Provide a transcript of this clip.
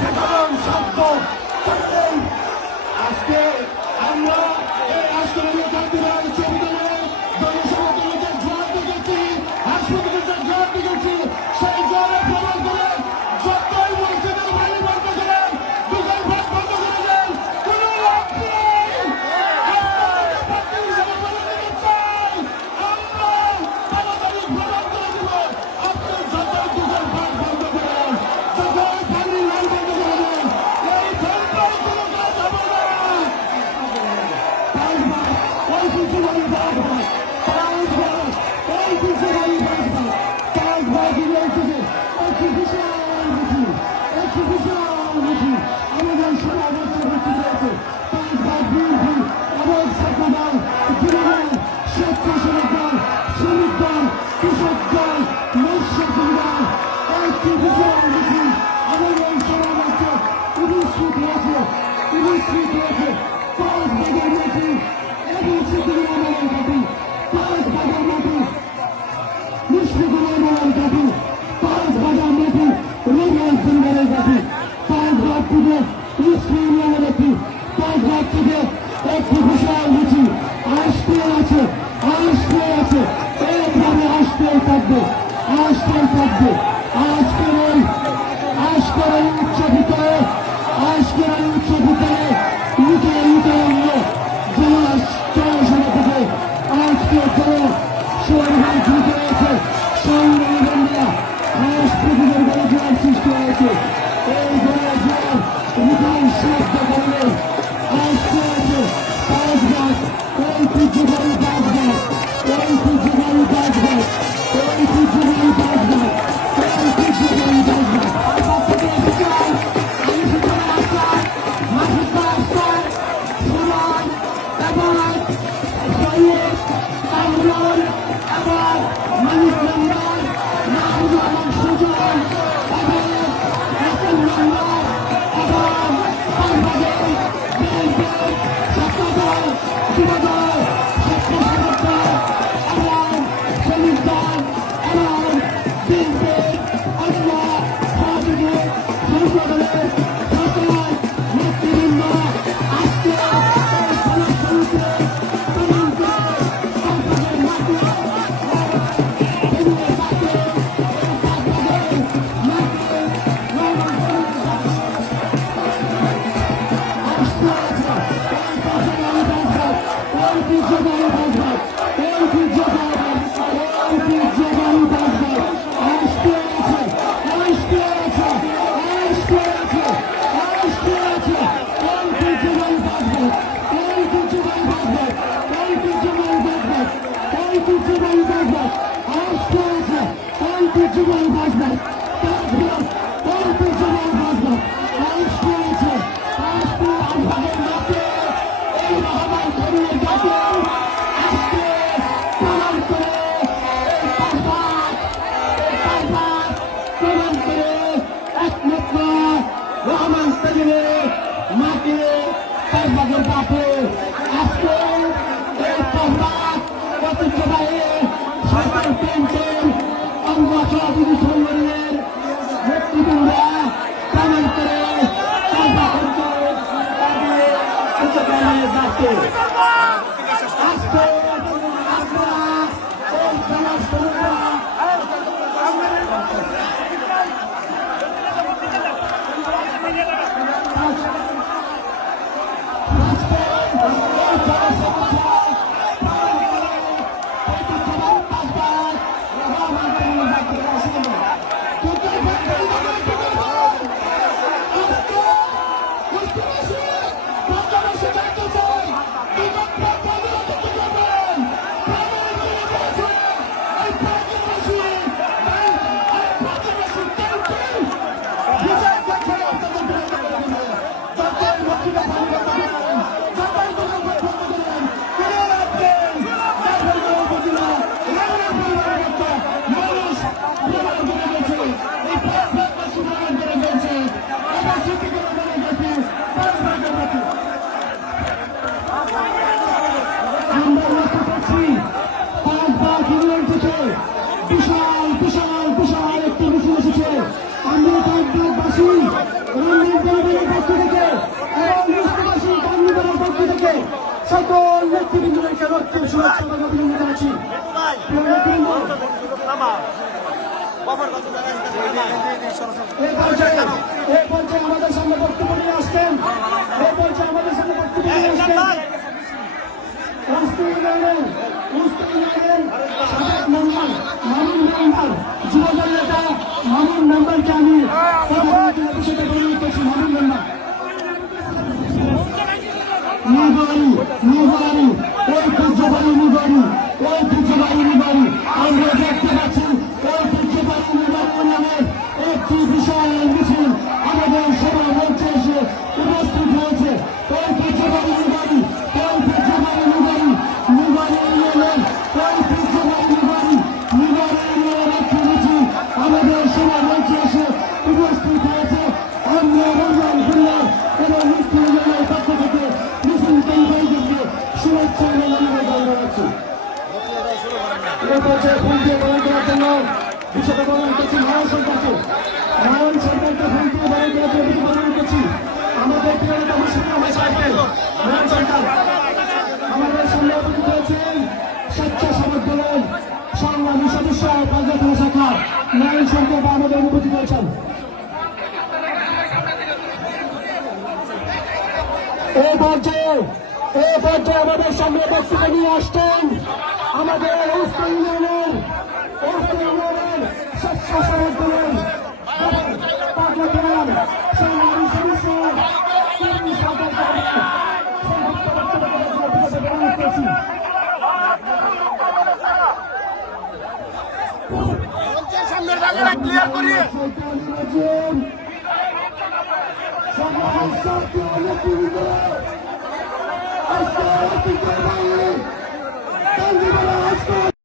সাধারণ শব্দ আজকে আমরা এই রাষ্ট্রীয় কান্তিলাল ছবিতে জনসমর্থনের জোয়ার দেখেছি, হাসপাতালের জোয়ার দেখেছি। সেই জোয়ারে প্রমাণ করে যতই মসজিদের বাড়ি বন্ধ করেন, দোকান ভাত বন্ধ করে দেন, কোনো লাভ নেই। আমরা তাড়াতাড়ি প্রমাণ করে দেব, আপনি যতই দোকান ভাত বন্ধ করেন, যতই পানি লাল বন্ধ করে দেন, এই ঘন্টায় কোনো কাজ হবে না। ওই কিছু বলি বাদ হয়, ওই কিছু বলি বাদ হয়, কাজ বাকি রয়েছে। একটু বিশাল বুঝি, একটু বিশাল বুঝি আমাদের সমাবেশে উপস্থিত রয়েছে কাজ বাদ বিএনপি, আমার ছাত্রদল, যুবদল, স্বেচ্ছাসেবক দল, শ্রমিক দল, কৃষক দল, মৎস্যজীবী দল, একটু বিশাল বুঝি আমাদের সমাবেশে উপস্থিত হয়েছে। কাজ বাজার মাটি এবং সেগুলো আমাদের ঘাটি, কাজ বাজার মাটি মুশফিকুর রহমান ঘাটি, কাজ বাজার মাটি রহমান পরিবারের ঘাটি, কাজ বাদ থেকে মুসলিম ঘাটি, কাজ বাদ থেকে একটি বিশাল মিছি আসতে আছে, এইভাবে আসতেই থাকবে। আজকের এই উচ্চ ভিতরে লুটে জেলা জনসভা থেকে আজকে সরকার ঢুকে রয়েছে। সংগ্রামীরা রাষ্ট্রপতিদের গড়ে জোয়ার সৃষ্টি হয়েছে। এই গড়ে জোয়ার বিধান শব্দ করলে আসতে আছে কাজবাজ, ঐতিহ্যবাহী কাজবাজ, বিশাল বিশাল বিশাল একটি মিছিল এসেছে। আমরা কাকদ্বীপবাসী এই পর্যায়ে আমাদের সামনে বক্তব্য নিয়ে আসছেন যুবদল নেতা মামুন মেম্বারকে আমি মামুন মেম্বার নিবারি আমরা দেখতে পাচ্ছি ওই ঐতিহ্যবাহী নিবারি নামের একটি বিশাল মিছিল আমাদের সভা মঞ্চে এসে উপস্থিত হয়েছে। ঐতিহ্যবাহী নিবারি একটি মিছিল আমাদের সভা মঞ্চে এসে উপস্থিত হয়েছে। আমরা রমজান খুলনার এবং মুক্তিযোদ্ধাদের পক্ষ থেকে মিছিলকারী ভাইদেরকে শুভেচ্ছা জানাচ্ছি। এই পর্যায়ে ফোনটিয়ে বরণ করার জন্য বিষয়টা বরণ করছি নয়ন সরকারকে ফোন দিয়ে বরণ করার জন্য বরণ করছি আমাদের প্রিয় নেতা মুশফিকুর রহমান সাহেবকে। নয়ন সরকার আমাদের সামনে উপস্থিত হয়েছেন স্বেচ্ছাসেবক দলের সংগ্রামী সদস্য পাঞ্জাব শাখা নয়ন সরকার আমাদের উপস্থিত হয়েছেন। এই পর্যায়ে আমাদের সামনে বক্তব্য নিয়ে আসছেন আমাদের ইউনিয়নের স্বেচ্ছাসেবক দলের সংগ্রামী সদস্য ক্লিয়ার করিয়ে Tanzania!